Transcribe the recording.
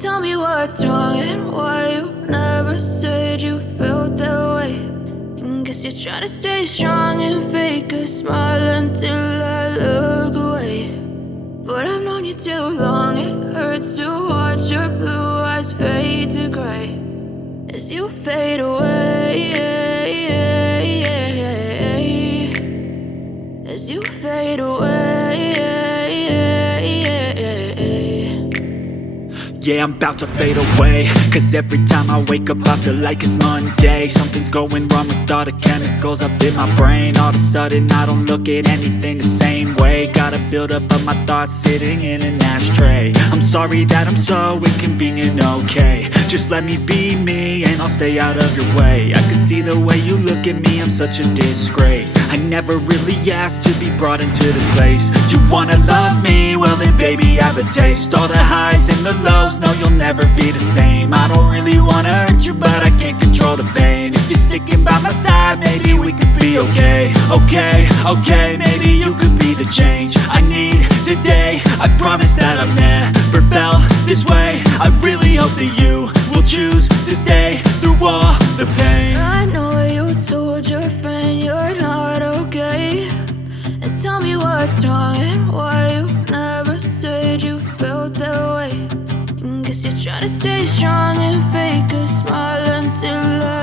Tell me what's wrong and why you never said you felt that way. And guess you're trying to stay strong and fake a smile until I look away. But I've known you too long, it hurts to watch your blue eyes fade to gray as you fade away, as you fade away. Yeah, I'm about to fade away, cause every time I wake up I feel like it's Monday. Something's going wrong with all the chemicals up in my brain. All of a sudden I don't look at anything the same way. Got a buildup of my thoughts sitting in an ashtray. I'm sorry that I'm so inconvenient, okay. Just let me be me and I'll stay out of your way. I can see the way you look at me, I'm such a disgrace. I never really asked to be brought into this place. You wanna love me? Well then baby I have a taste. All the highs and the lows, no you'll never be the same. I don't really wanna hurt you but I can't control the pain. If you're sticking by my side maybe we could be okay. Okay, maybe you could be the change I need today. I promise that I've never felt this way. I really hope that you will choose to stay through all the pain. I know you told your friend you're not okay. And tell me what's wrong and why you never said you felt that way. And guess you're trying to stay strong and fake a smile until I